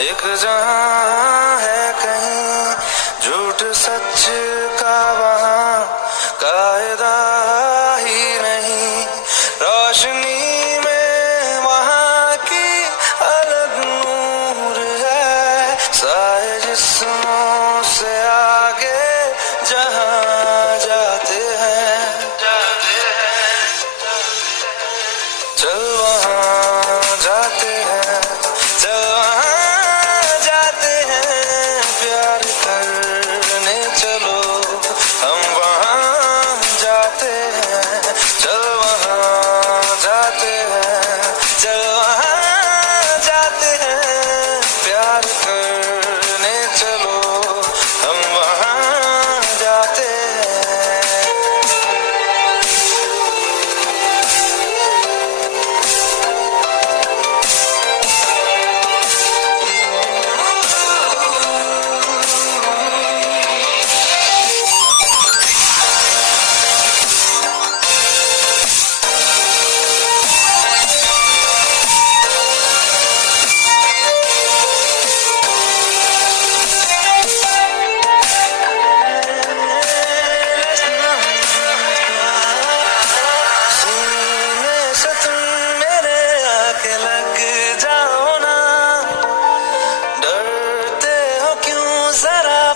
एक जहां है कहीं झूठ सच का वहां कायदा ही नहीं। रोशनी में वहां की अलग नूर है। साए जिस्मों से आगे जहां जाते हैं चल वहां जाते हैं, चल वहां जाते हैं, प्यार करने चलो हम वहां जाते हैं। चल वहां जाते हैं, चल वहां जाते हैं, प्यार करने चलो हम वहां जाते हैं।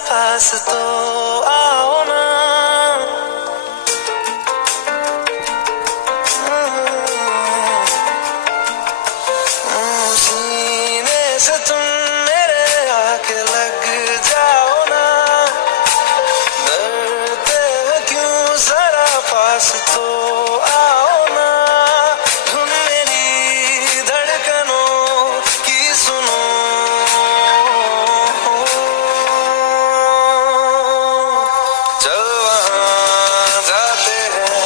पास तो आओ ना, सीने से तुम मेरे आके लग जाओ ना। डरते हो क्यों जरा पास तो आओ ना। धुन मेरी धड़कनों की सुनो, चल वहां जाते हैं,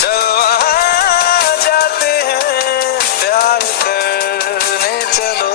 चल वहां जाते हैं, प्यार करने चलो